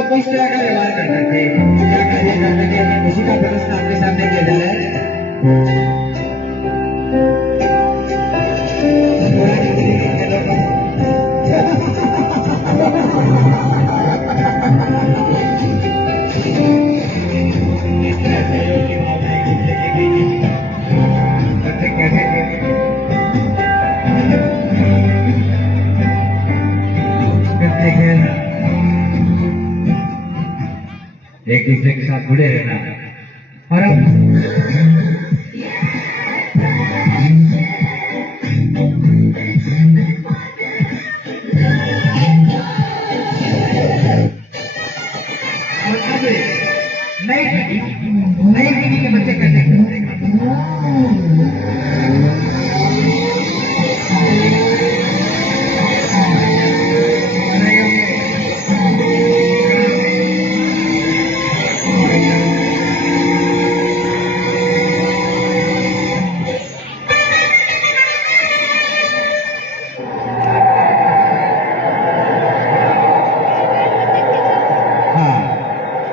वो किस तरह का व्यवहार करते थे, क्या कार्य करते थे, उसी का प्रश्न आपके सामने किया जा रहा है। एक दूसरे के साथ जुड़े रहना। और अब नई पीढ़ी के बच्चे कैसे करते हैं।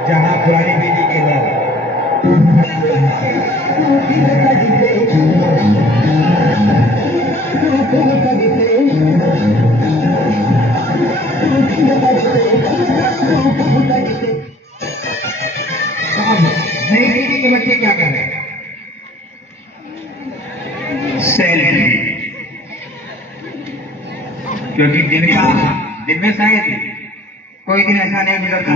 जहाँ पुरानी पीढ़ी के लोग नई पीढ़ी के बच्चे क्या कर रहे हैं, सेल्फी। क्योंकि दिन में शायद कोई दिन ऐसा नहीं गुजरता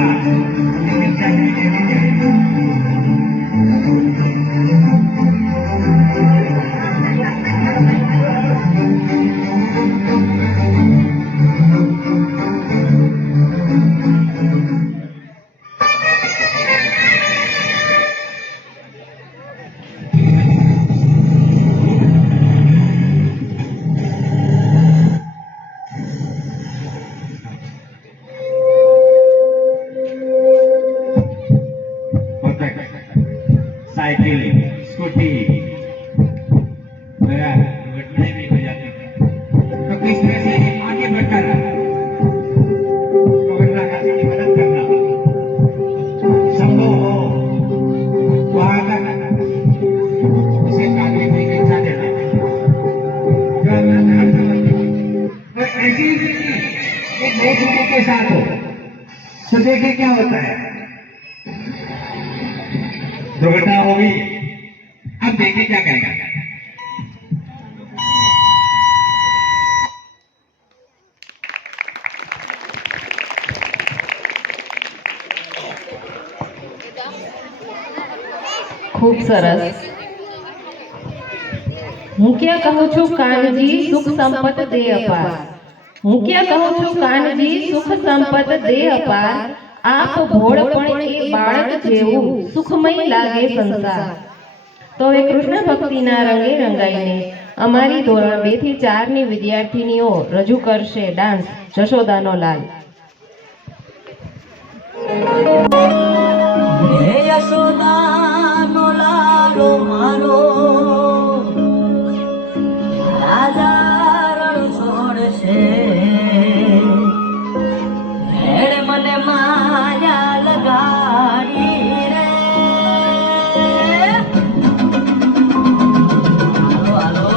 साइकिल, स्कूटी दुर्घटनाएं भी हो जाती है। तो किस तरह से आगे बढ़कर दुर्घटनाग्रस्त की मदद करना संभव हो, वहां तक उसे कागज की शिक्षा देना। और ऐसी एक नई पीढ़ी के साथ हो तो देखिए क्या होता है, दुर्घटना होगी। अब देखिए क्या करेगा। खूब सरस। હું ક્યાં કહું છું કાનજી સુખ સંપત દે અપાર, હું ક્યાં કહું છું કાનજી સુખ સંપત દે અપાર, આપ ભોળપણ એ બાળક જેવું સુખમય લાગે સંસાર। તો એ કૃષ્ણ ભક્તિના રંગે રંગાઈને અમારી ધોરણ 2 થી 4 ની વિદ્યાર્થીનીઓ રજૂ કરશે ડાન્સ જશોદાનો લાલ। યશોદાનો લાલો મારો રાજા રણ છોડશે, હેડ મને માયા લગાડી રે। હાલો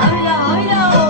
આવી જાઓ।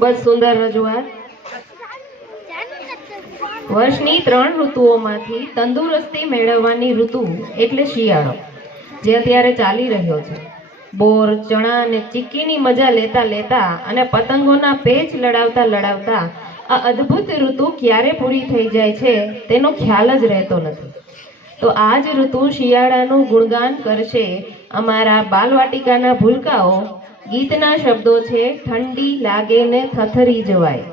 ખૂબ જ સુંદર રજૂઆત. વર્ષની 3 ઋતુઓમાંથી તંદુરસ્તી મેળવવાની ઋતુ એટલે શિયાળો, જે અત્યારે ચાલી રહ્યો છે. બોર, ચણા અને ચીક્કીની મજા લેતા લેતા અને પતંગોના પેચ લડાવતા લડાવતા આ અદ્ભુત ઋતુ ક્યારે પૂરી થઈ જાય છે તેનો ખ્યાલ જ રહેતો નથી. તો આ જ ઋતુ શિયાળાનું ગુણગાન કરશે અમારા બાલવાટિકાના ભૂલકાઓ. ગીતના શબ્દો છે ઠંડી લાગે ને થથરી જવાય.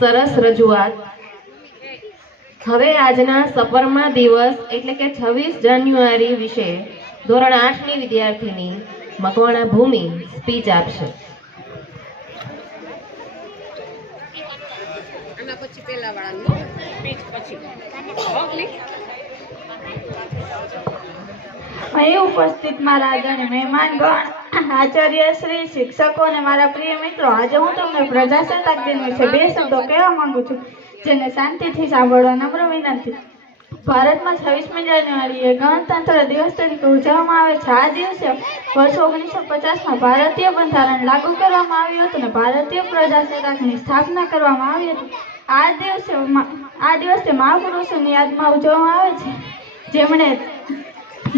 સરસ રજૂઆત. હવે આજના સપરમા દિવસ એટલે કે 26 જાન્યુઆરી વિશે ધોરણ 8ની વિદ્યાર્થીની મકવાણા ભૂમિ સ્પીચ આપશે. અહીં ઉપસ્થિત મારા આદરણીય મહેમાનગણ, આચાર્યશ્રી, શિક્ષકો અને મારા પ્રિય મિત્રો, આજે હું તમને પ્રજાસત્તાક દિન વિશે 2 શબ્દો કહેવા માંગુ છું, જેને શાંતિથી સાંભળવા નમ્ર વિનંતી. ભારતમાં 26મી જાન્યુઆરીએ ગણતંત્ર દિવસ તરીકે ઉજવવામાં આવે છે. આ દિવસે વર્ષ 1950માં ભારતીય બંધારણ લાગુ કરવામાં આવ્યું હતું અને ભારતીય પ્રજાસત્તાકની સ્થાપના કરવામાં આવી હતી. આ દિવસે મહાપુરુષોની યાદમાં ઉજવવામાં આવે છે, જેમણે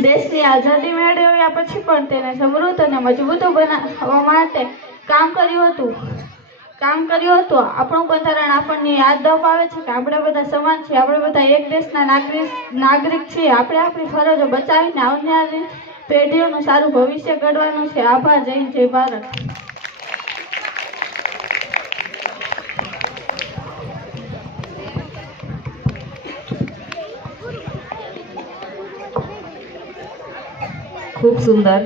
દેશની આઝાદી મેળવ્યા પછી પણ તેને સમૃદ્ધ અને મજબૂત બનાવવા માટે કામ કર્યું હતું. આપણું બંધારણ આપણને યાદ અપાવે છે કે આપણે બધા સમાન છીએ, આપણે બધા એક દેશના નાગરિક છીએ. આપણે આપણી ફરજો બચાવીને આવનારી પેઢીઓનું સારું ભવિષ્ય ઘડવાનું છે. આભાર. જય હિન્દ, જય ભારત. खूब सुंदर.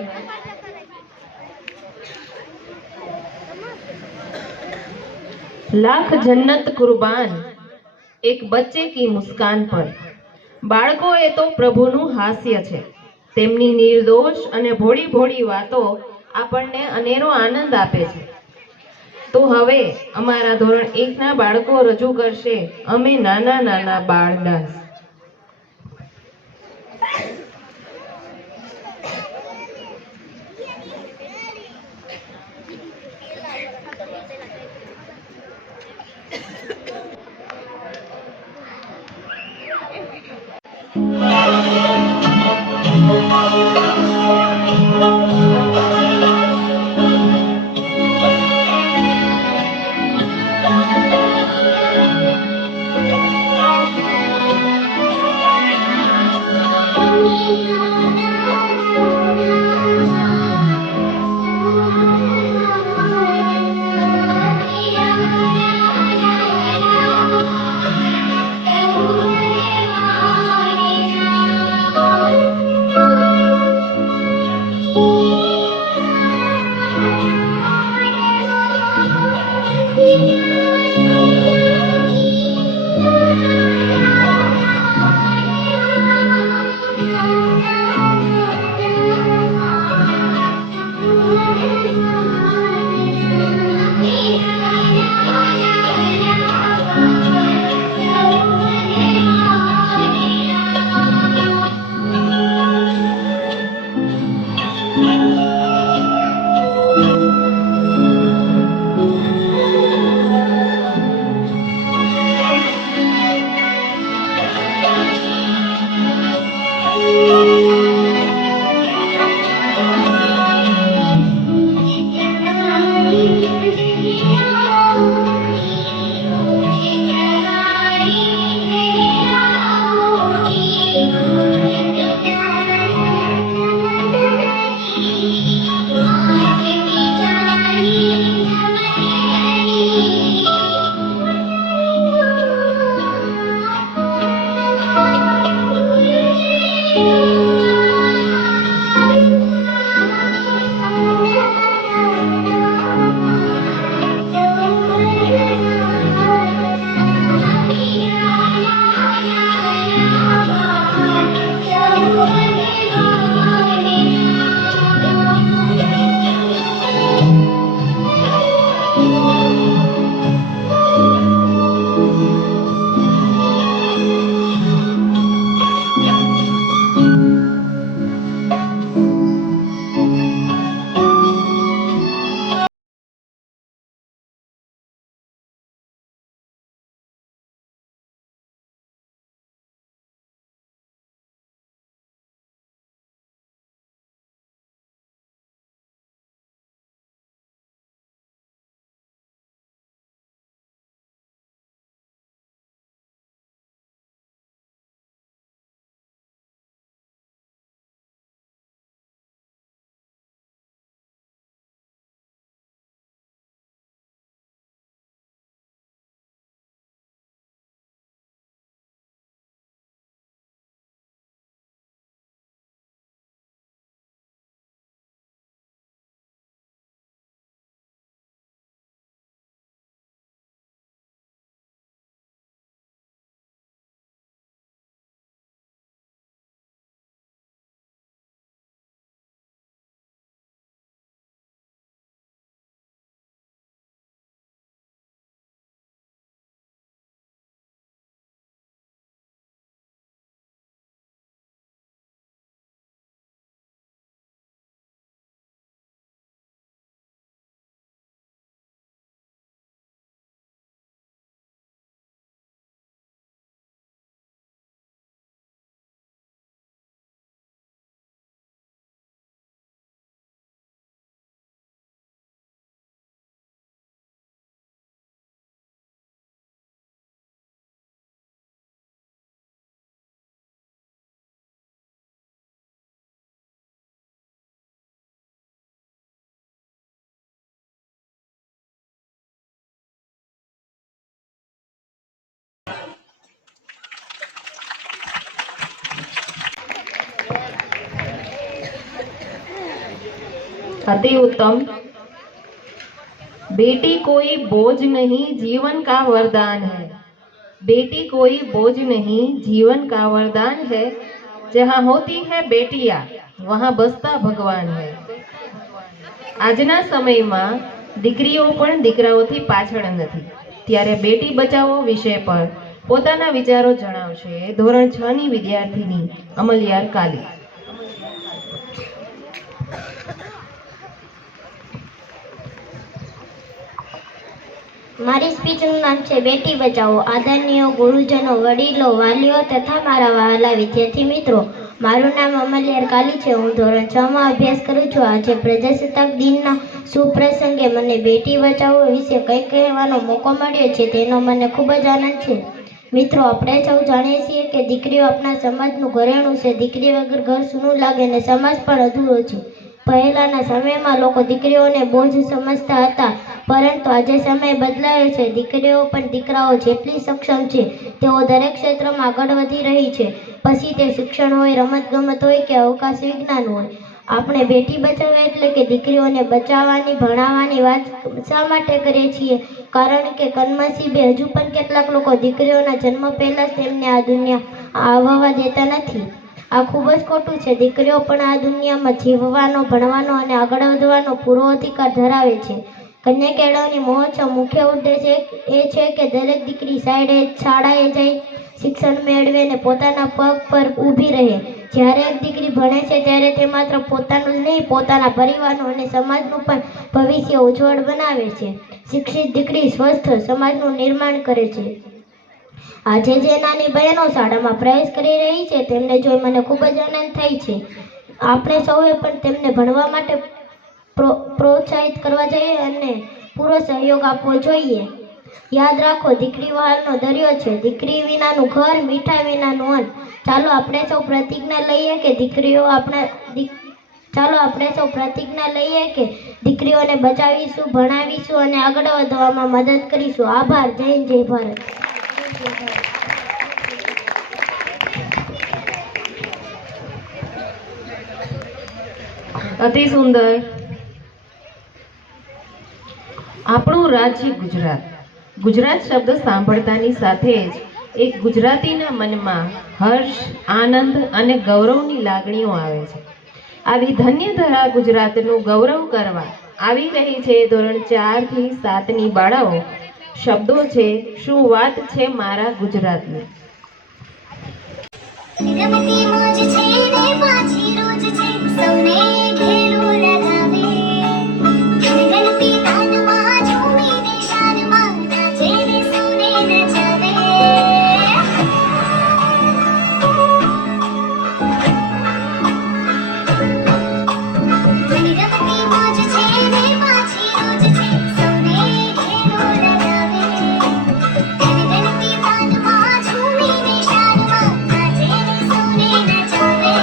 लाख जन्नत कुर्बान एक बच्चे की मुस्कान पर. बाळको ए तो प्रभुનું હાસ્ય છે. તેમની નિર્દોષ અને ભોળી ભોળી વાતો આપણને અનેરો આનંદ આપે છે. તો હવે અમારા ધોરણ 1ના બાળકો રજૂ કરશે અમે નાના નાના બાળ ડાન્સ. अति उत्तम। बेटी कोई बोझ नहीं जीवन का वरदान है। बेटी कोई बोझ नहीं जीवन का वरदान है। जहाँ होती है बेटियां वहाँ बसता भगवान है। આજના સમયમાં દીકરીઓ પણ દીકરાઓથી પાછળ નથી, ત્યારે બેટી બચાવો વિષય પર પોતાના વિચારો જણાવશે ધોરણ 6 ની વિદ્યાર્થીની અમલયાર કાલી। મારી સ્પીચનું નામ છે બેટી બચાવો। આદરણીય ગુરુજનો, વડીલો, વાલીઓ તથા મારા વહાલા વિદ્યાર્થી મિત્રો, મારું નામ અમલયાર કાલી છે। હું ધોરણ 6 માં અભ્યાસ કરું છું। આજે પ્રજાસત્તાક દિનના સુપ્રસંગે મને બેટી બચાવો વિશે કંઈક કહેવાનો મોકો મળ્યો છે, તેનો મને ખૂબ જ આનંદ છે। મિત્રો, આપણે સૌ જાણીએ છીએ કે દીકરીઓ આપણા સમાજનું ઘરેણું છે। દીકરી વગર ઘર સૂનું લાગે અને સમાજ પણ અધૂરો છે। પહેલાના સમયમાં લોકો દીકરીઓને બોજ સમજતા હતા, પરંતુ આજે સમય બદલાયો છે। દીકરીઓ પણ દીકરાઓ જેટલી સક્ષમ છે। તેઓ દરેક ક્ષેત્રમાં આગળ વધી રહી છે, પછી તે શિક્ષણ હોય, રમતગમત હોય કે અવકાશ વિજ્ઞાન હોય। આપણે બેટી બચાવો એટલે કે દીકરીઓને બચાવવાની, ભણાવવાની વાત શા માટે કરીએ છીએ? કારણ કે કમનસીબે હજુ પણ કેટલાક લોકો દીકરીઓના જન્મ પહેલા જ તેમને આ દુનિયા આવવા દેતા નથી। આ ખૂબ જ ખોટું છે। દીકરીઓ પણ આ દુનિયામાં જીવવાનો, ભણવાનો અને આગળ વધવાનો પૂરો અધિકાર ધરાવે છે। કન્યા કેળવણી મહોત્સવ મુખ્ય ઉદ્દેશ એ છે કે દરેક દીકરી શાળાએ જઈ શિક્ષણ મેળવે અને પોતાના પગ પર ઊભી રહે। જ્યારે એક દીકરી ભણે છે ત્યારે તે માત્ર પોતાનું જ નહીં, પોતાના પરિવારનું અને સમાજનું પણ ભવિષ્ય ઉજ્જવળ બનાવે છે। શિક્ષિત દીકરી સ્વસ્થ સમાજનું નિર્માણ કરે છે। આજે જે નાની બહેનો શાળામાં પ્રવેશ કરી રહી છે તેમને જોઈ મને ખૂબ જ આનંદ થાય છે। આપણે સૌએ પણ તેમને ભણવા માટે પ્રોત્સાહિત કરવા જોઈએ અને પૂરો સહયોગ આપવો જોઈએ। યાદ રાખો, દીકરી વહાલનો દરિયો છે। દીકરી વિનાનું ઘર, મીઠા વિનાનું અન્ન। ચાલો આપણે સૌ પ્રતિજ્ઞા લઈએ કે દીકરીઓને બચાવીશું, ભણાવીશું અને આગળ વધવામાં મદદ કરીશું। આભાર। જય હિન્દ, જય ભારત। અતિ સુંદર। આપણું રાજ્ય ગુજરાત। ગુજરાત શબ્દ સાંભળતાની સાથે જ એક ગુજરાતીના મનમાં હર્ષ, આનંદ અને ગૌરવની લાગણીઓ આવે છે। આવી ધન્યધરા ગુજરાતનું ગૌરવ કરવા આવી રહી છે ધોરણ 4 થી 7 ની બાળાઓ। શબ્દો છે, શું વાત છે મારા ગુજરાતની। રમતી મોજ છે ને પાછી રોજ છે, સૌને ઘેરું લગાવે। ગણગણતી તાનમાં ઝૂમીને શાનમાં નાચે ને સૌને નચાવે। રમતી મોજ છે ને પાછી રોજ છે, સૌને ઘેરું લગાવે। ગણગણતી તાનમાં ઝૂમીને શાનમાં નાચે ને સૌને નચાવે।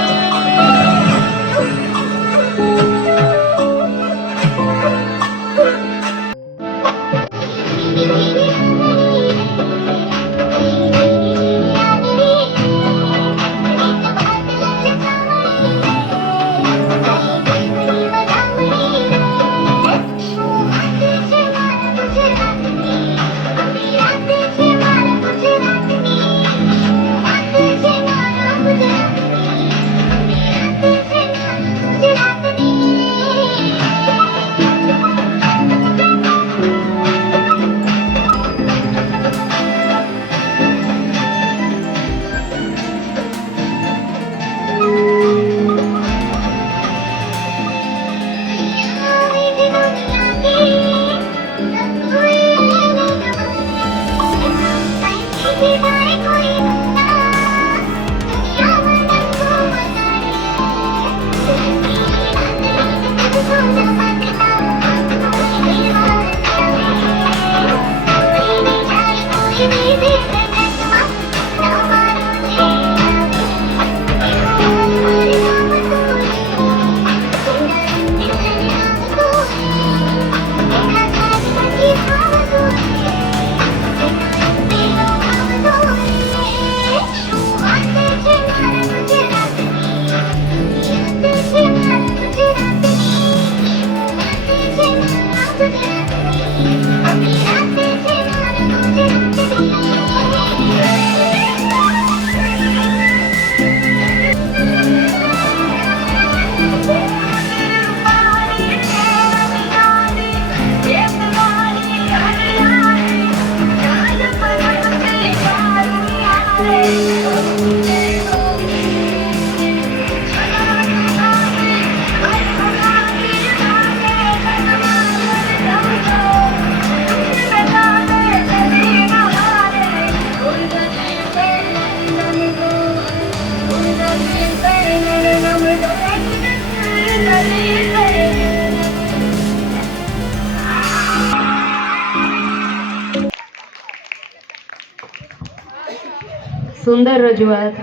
સુંદર રજૂઆત.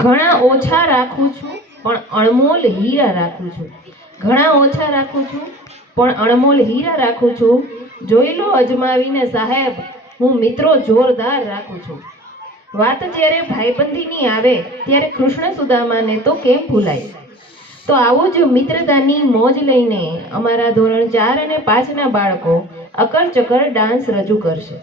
ઘણા ઓછા રાખું છું પણ અણમોલ હીરા રાખું છું. ઘણા ઓછા રાખું છું પણ અણમોલ હીરા રાખું છું. જોઈ લો અજમાવીને સાહેબ, હું મિત્રો જોરદાર રાખું છું. વાત જ્યારે ભાઈબંધીની આવે ત્યારે કૃષ્ણ સુદામાને તો કેમ ભૂલાય. તો આવું જ મિત્રતાની મોજ લઈને અમારા ધોરણ 4 અને 5ના બાળકો અકર ડાન્સ રજૂ કરશે.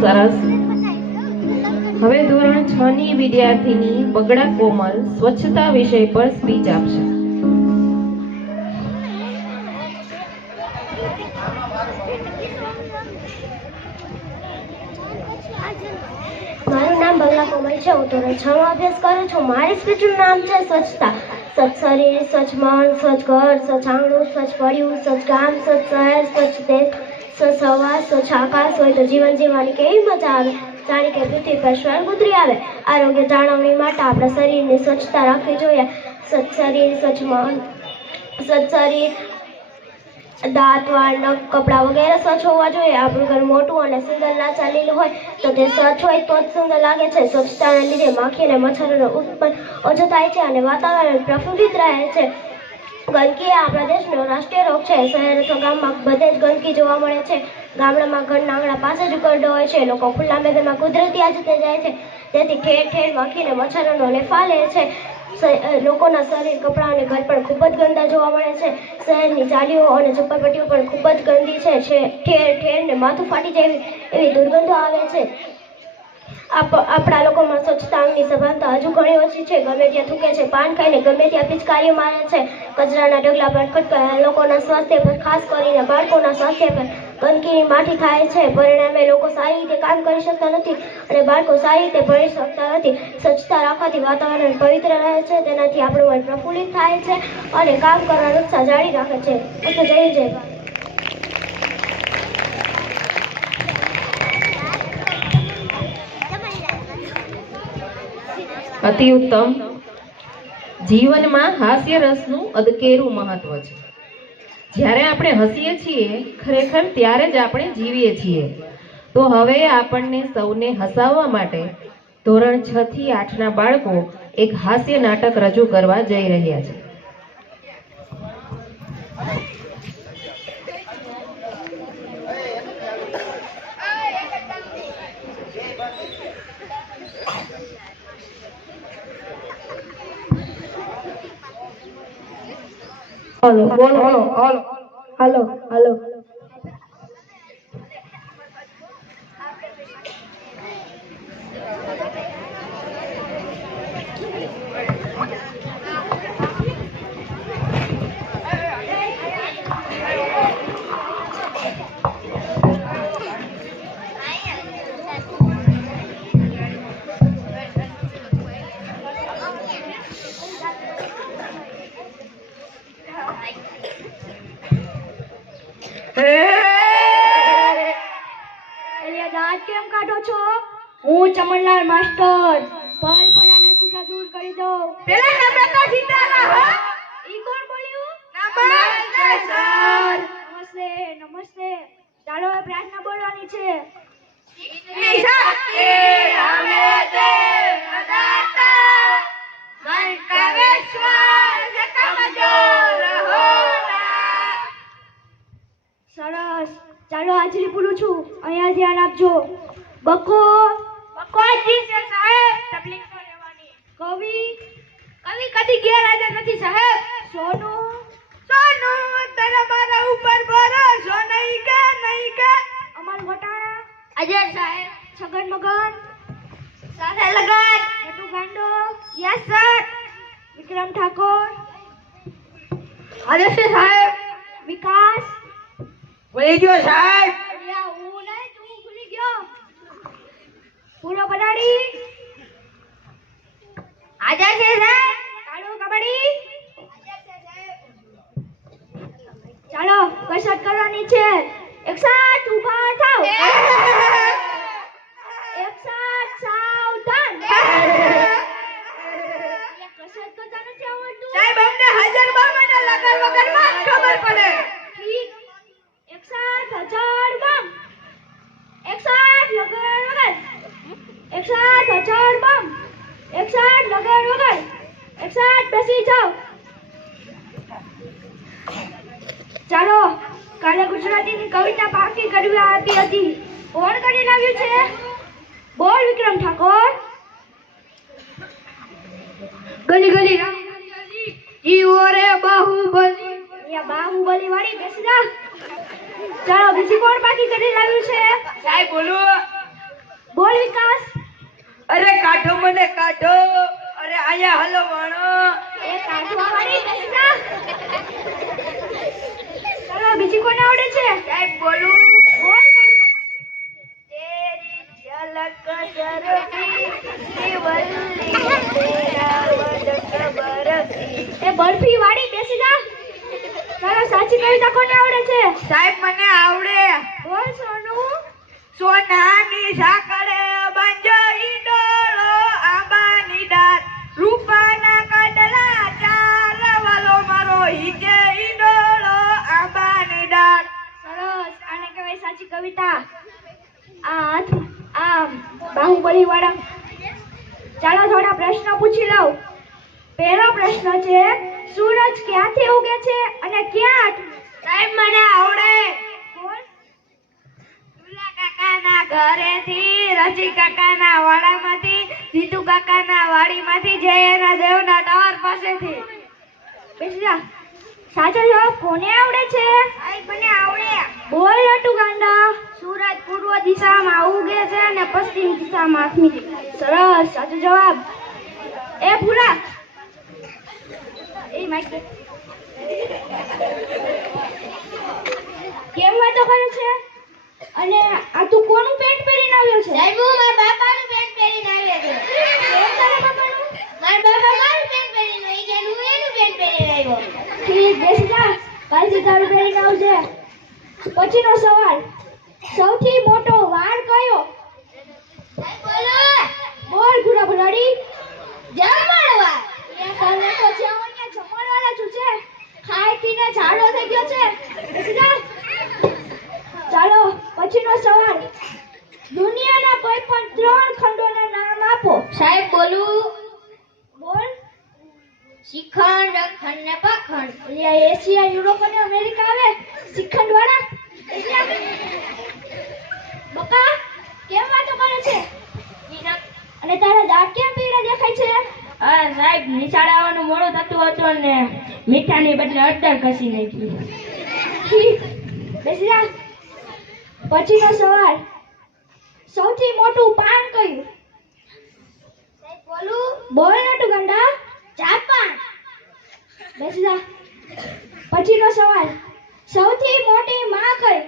સરસ. હવે ધોરણ 6 ની વિદ્યાર્થીની બગડા કોમલ સ્વચ્છતા વિષય પર સ્પીચ આપશે. મારું નામ બગલા કોમલ છે. હું ધોરણ 6 માં અભ્યાસ કરું છું. મારી સ્પીચનું નામ છે સ્વચ્છતા. સ્વચ્છ શરીર, સ્વચ્છ મન, સ્વચ્છ ઘર, સ્વચ્છ આંગણું, સ્વચ્છ ફળિયું, સ્વચ્છ ગામ, સ્વચ્છ શહેર, સ્વચ્છ દેશ, સ્વચ્છ હવા, સ્વચ્છ આકાશ હોય તો જીવન જીવવાની કેવી મજા આવે. જાણે કે પૃથ્વી પર સ્વર્ગ ઉતરી આવે. આરોગ્ય જાળવણી માટે આપણા શરીરની સ્વચ્છતા રાખવી જોઈએ. સ્વચ્છ શરીર, સ્વચ્છ મન, સ્વચ્છ શરીર, દાંત, વાળ, નખ, કપડાં વગેરે સ્વચ્છ હોવા જોઈએ. આપણું ઘર મોટું અને સુંદર લાચાલીલું હોય તો તે સ્વચ્છ હોય તો જ સુંદર લાગે છે. સ્વચ્છતાના લીધે માખી અને મચ્છરોનો ઉત્પન્ન ઓછો થાય છે અને વાતાવરણ પ્રફુલ્લિત રહે છે. ગંદકી એ આપણા દેશનો રાષ્ટ્રીય રોગ છે. શહેર અથવા ગામમાં બધે જ ગંદકી જોવા મળે છે. ગામડામાં ઘરના આંગણા પાસે જ ઉકરડો હોય છે. લોકો ખુલ્લા મેદાનમાં કુદરતી આદતે જાય છે. તેથી ઠેર ઠેર માખી અને મચ્છરોનો લેફા લે છે. લોકોના શરીર, કપડાં અને ઘર પણ ખૂબ જ ગંદા જોવા મળે છે. શહેરની ચાલીઓ અને ઝૂંપડપટ્ટીઓ પણ ખૂબ જ ગંદી છે. ઠેર ઠેર ને માથું ફાટી જાય એવી દુર્ગંધો આવે છે. આપણા લોકોમાં સ્વચ્છતા અંગની સભાનતા હજુ ઘણી ઓછી છે. ગમે ત્યાં થૂકે છે, પાન ખાઈને ગમે ત્યાં પિચકારીઓ મારે છે. કચરાના ઢગલા પર ખટકાયા. લોકોના સ્વાસ્થ્ય પર, ખાસ કરીને બાળકોના સ્વાસ્થ્ય પર ગંદકીની માઠી થાય છે. પરિણામે લોકો સારી રીતે કામ કરી શકતા નથી અને બાળકો સારી રીતે ભણી શકતા નથી. સ્વચ્છતા રાખવાથી વાતાવરણ પવિત્ર રહે છે. તેનાથી આપણું મન પ્રફુલ્લિત થાય છે અને કામ કરવાનો ઉત્સાહ જાળવી રાખે છે. જય જય ભારત. અતિ ઉત્તમ. જીવનમાં હાસ્ય રસનું અદકેરું મહત્વ છે. જ્યારે આપણે હસીએ છીએ ખરેખર ત્યારે જ આપણે જીવીએ છીએ. તો હવે આપણને સૌને હસાવવા માટે ધોરણ 6 થી 8 ના બાળકો એક હાસ્ય નાટક રજૂ કરવા જઈ રહ્યા છે. હલો બોલો. Hello hello hello. દાંત કેમ કાઢો છો? હું ચમનલાલ માસ્ટર. પલ પલાને સીધા દૂર કરી દો. પેલા નંબર તો જીતાલા હો. ઈ કોણ બોલ્યું? નમસ્તે સર. નમસ્તે નમસ્તે. ચાલો હવે પ્રાર્થના બોલવાની છે. સરસ. ચાલો હાજરી પૂરું છું. અહીંયા ધ્યાન આપજો. બકો બકોજી છે સાહેબ. તકલીફ તો લેવાની. કવિ કદી ગેરહાજર નથી સાહેબ. સોનું તારા મારા ઉપર ભરોસો નહીં કે અમર ઘોટાળા અજય સાહેબ. છગન મગન સાથે લગન. નટુ ગાંડો યસ સર. વિક્રમ ઠાકોર આદેશ સાહેબ. વિકાસ ભૂલી ગયો સાહેબ. હું નહીં, તું ભૂલી ગયો. પૂરો પડાડી આજા છે સાહેબ. કાળો કબડ્ડી ચાલો કસરત કરવાની છે. એક સાથ ઊભા થાવ. એક સાથ સાવધાન. કસરત કરતા નથી આવડતું સાહેબ અમને હાજર બામાને લગન વગરમાં જ ખબર પડે. ઠીક. એક સાથ હજાર બમ. એક સાથ લગન વગર. એક સાથ હજાર બમ. એક સાથ લગન વગર. એક સાથ બેસી જાઓ. ચાલો કાલે ગુજરાતીની કવિતા પાકી કરવી આપી હતી. કોણ કરી લાવ્યું છે? બોલ વિક્રમ ઠાકોર. ગલી ગલી રામ ગલી જીવો રે બાહુબલી. યા બાહુબલી વાળી બેસી જા. ચાલો બીજી કોણ બાકી કરી લાવ્યું છે? સાહેબ બોલો. બોલ વિકાસ. અરે કાઢો મને કાઢો. અરે આયા હલો વાણો. એ કાઢવા વાળી બેસી જા. ચાલો બીજી કોને આવડે છે? સાહેબ બોલું. બોલ કાઢવા. તેરી ઝલક સરકી દિવલ્લી તેરા વદન બરસી. એ બરફી વાળી બેસી જા. ચાલો સાચી કવિતા કોને આવડે છે? સાહેબ મને આવડે. બોલ સોનુ. સોનાની સાકરે બાંજો ઈંડોળો આંબાની ડાળ રૂપાના કાડલા ચાલ વાલો મારો હિજે ઈંડોળો આંબાની ડાળ. સરસ. આને કહેવાય સાચી કવિતા. આ બાહુબલી વાળા. ચાલો થોડા પ્રશ્નો પૂછી લઉં. પહેલો પ્રશ્ન છે, સૂરજ ક્યાંથી ઉગે છે અને ક્યાં? સાહેબ મને આવડે. બોલ. તુલા કાકાના ઘરેથી રજી કાકાના વાડામાંથી જીતુ કાકાના વાડીમાંથી જયના દેવના ટાવર પાસેથી. બેસી જા. સાચો જવાબ કોને આવડે છે? સાહેબ મને આવડે. બોલ લટુ ગાંડા. સૂરજ પૂર્વ દિશામાં ઉગે છે અને પશ્ચિમ દિશામાં આથમી છે. સરસ. સાચો જવાબ. એ ભૂરા. એ માઈક દે. કેમ વાતો કરે છે? અને આ તું કોનું પેન્ટ પહેરીને આવ્યો છે? સાહેબ હું મારા બાપાનું પેન્ટ પહેરીને આવ્યો છું. કેમ તારા બાપાનું? મારા બાપા મારું પેન્ટ પહેરીને આવી ગયા, હું એનું પેન્ટ પહેરીને આવ્યો. ઠીક, બેસી જા. કાલથી તારું પહેરીને આવજે. પછીનો સવાલ, સૌથી મોટો વાળ કયો? સાહેબ બોલો. બોલ ભૂરા ભૂરાડી. જમણવાર. એ તને તો છે અહીંયા જમણવાળા છું છે. ખાઈ પીને ઝાડો થઈ ગયો છે. બેસી જા. ચાલો પછીનો સવાલ, દુનિયાના કોઈ પણ 3 ખંડોના નામ આપો. સાહેબ બોલું. બોલ. શિખંડ, રખંડ ને પખંડ. એટલે એશિયા, યુરોપ અને અમેરિકા આવે. શિખંડ વાળા. બકા કેમ વાતો કરે છે? અને તારા દાંત કેમ પીળા દેખાય છે? હા સાહેબ, નિશાળ આવવાનું મોડું થતું હતું અને મીઠાની બદલે હળદર ઘસી નાખી. ઠીક, બેસી જા. પછીનો સવાલ, સૌથી મોટું પાન કયું? સાહેબ બોલું. બોલ નટુ ગંડા. જાપાન. બેસી જા. પછીનો સવાલ, સૌથી મોટી માં કઈ?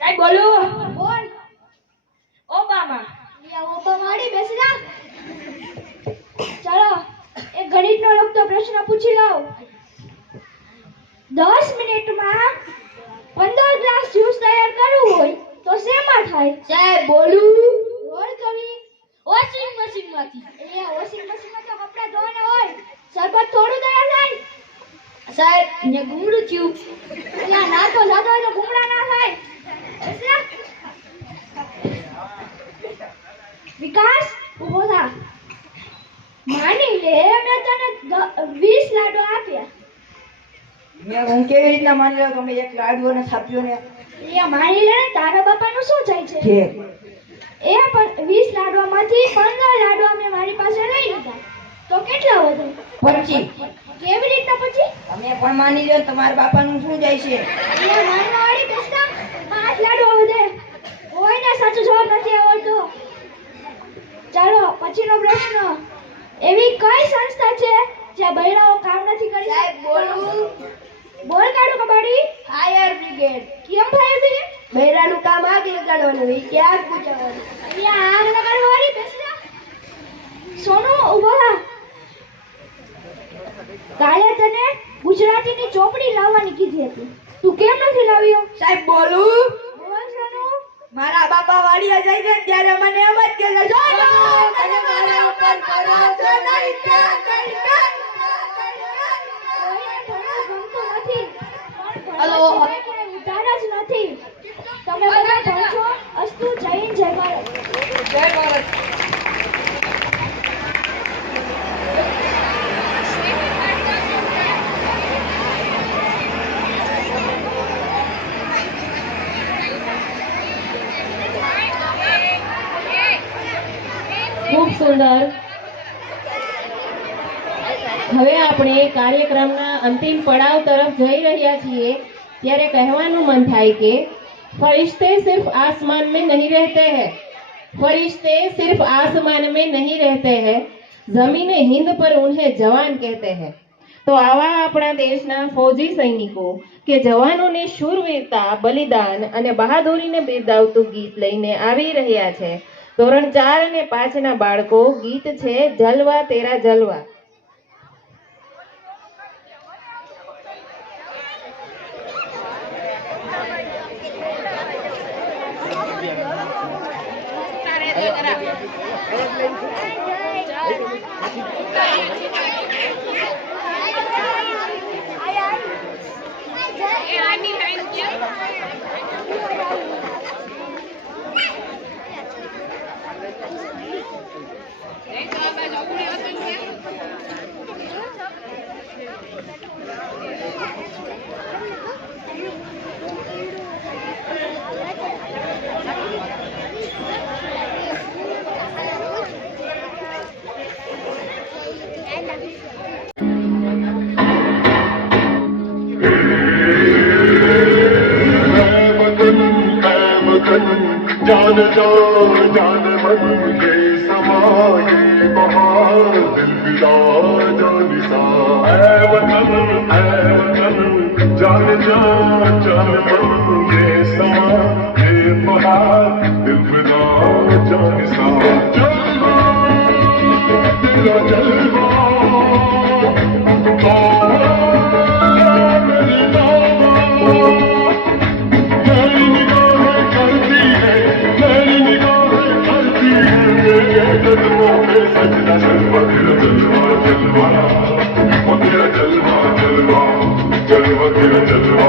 સાહેબ બોલું. બોલ. ઓબામા. ઓબામાડી. બેસી જા. ચાલો એક ગણિતનો લગતો પ્રશ્ન પૂછી લઉં. 10 મિનિટમાં 15 ગ્લાસ જ્યુસ તૈયાર કરવું હોય તો શેમાં થાય? સાહેબ બોલું. બોલ કવિ. વોશિંગ મશીનમાંથી. એ વોશિંગ મશીનમાં તો કપડાં ધોવાના હોય. શરબત થોડું તૈયાર થાય? સાહેબ ને ગુમડું થયું. એટલે નાતો જાતો હોય તો ભૂંગળા ના થાય. બેસી જા. વિકાસ ઉભો થા. માની લે મેં તને 20 લાડુ આપ્યા. હું કેવી રીતના માની લઉં તમે એક લાડવો ને થાપ્યો ને? એ માની લે ને તારા બાપાનું શું જાય છે? છે એ પણ 20 લાડવામાંથી 15 લાડવા મેં મારી પાસે લઈ લીધા તો કેટલા વધે? 25. કેવી રીતના પછી? તમે પણ માની લો તમારા બાપાનું શું જાય છે? એ માનવાવાળી બેસતા 5 લાડવા વધે. કોઈને સાચો જવાબ નથી આવડતો. ચાલો પછીનો પ્રશ્ન, એવી કઈ સંસ્થા છે જ્યાં બૈરાઓ કામ નથી કરી? સાહેબ બોલું. બોલ કાઢો કબાડી. Fire brigade. કેમ ફાયર બ્રિગેડ? બૈરાનું કામ આગ લગાડવાનું હોય કે આગ બુઝાવવાનું. અહીંયા આગ લગાડવાવાળી બેસી જા. સોનુ ઉભો થા. કાલે તને ગુજરાતીની ચોપડી લાવવાની કીધી હતી, તું કેમ નથી લાવ્યો? સાહેબ બોલું. બોલ સોનુ. મારા બાપા વાડીએ જાય છે ત્યારે મને એમ જ કે જો તમે મારા ઉપર કરો છો નહીં ત્યાં નહીં કોઈને ભણવું ગમતું નથી, પણ હલો. ભણવા સિવાય ઉધાર જ નથી. તમે બધા ભણશો. અસ્તુ. જય હિન્દ, જય ભારત. જય ભારત. ખૂબ સુંદર. હવે આપણે કાર્યક્રમના અંતિમ પડાવ તરફ જઈ રહ્યા છીએ ત્યારે કહેવાનું મન થાય કે ફરિશ્તે સિર્ફ आसमान में नहीं रहते हैं, फरिश्ते सिर्फ आसमान में नहीं रहते हैं, जमीन हिंद पर उन्हें जवान कहते हैं। तो आवा આપણા દેશના ફૌજી સૈનિકો કે જવાનોની શૂરવીરતા, બલિદાન અને બહાદુરીને બિરદાવતું ગીત લઈને આવી રહ્યા છે। ધોરણ 4 અને 5 ના બાળકો, ગીત છે જલવા તેરા જલવા। जान जा जान मन ये समा ये बहार दिल विदा जानिसा है वतन जान जा जान मन ये समा ये बहार दिल विदा जानिसा जलवा तेरा जलवा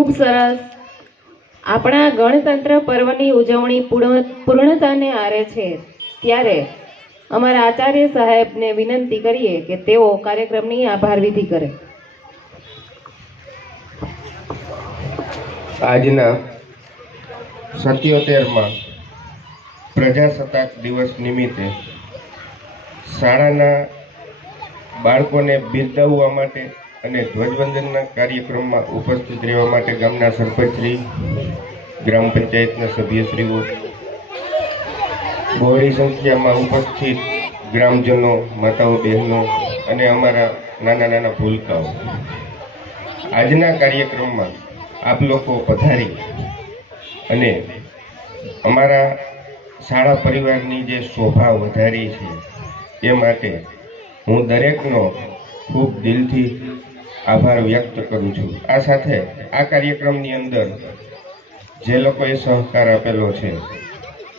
ખૂબ સરસ. આપણા ગણતંત્ર પર્વની ઉજવણી પૂર્ણતાને આરે છે ત્યારે અમારા આચાર્ય સાહેબને વિનંતી કરીએ કે તેઓ કાર્યક્રમની આભાર વિધિ કરે. આજના 77માં પ્રજાસત્તાક દિવસ નિમિત્તે શાળાના બાળકોને બિરદાવવા માટે અને ધ્વજવંદનના કાર્યક્રમમાં ઉપસ્થિત રહેવા માટે ગામના સરપંચશ્રી, ગ્રામ પંચાયતના સભ્યશ્રીઓ, બહોળી સંખ્યામાં ઉપસ્થિત ગ્રામજનો, માતાઓ, બહેનો અને અમારા નાના નાના ભૂલકાઓ, આજના કાર્યક્રમમાં આપ લોકો પધારી અને અમારા શાળા પરિવારની જે શોભા વધારી છે એ માટે હું દરેકનો ખૂબ દિલથી આભાર વ્યક્ત કરું છું. આ સાથે આ કાર્યક્રમની અંદર જે લોકોએ સહકાર આપેલો છે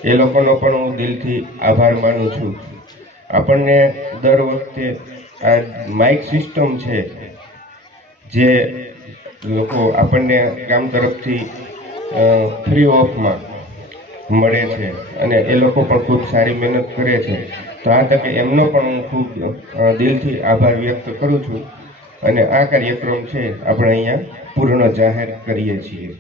એ લોકોનો પણ હું દિલથી આભાર માનું છું. આપણને દર વખતે આ માઇક સિસ્ટમ છે જે લોકો આપણને ગામ તરફથી ફ્રી ઓફમાં મળે છે અને એ લોકો પણ ખૂબ સારી મહેનત કરે છે. તો આ તકે એમનો પણ હું ખૂબ દિલથી આભાર વ્યક્ત કરું છું અને આ કાર્યક્રમ છે આપણે અહીંયા પૂર્ણ જાહેર કરીએ છીએ.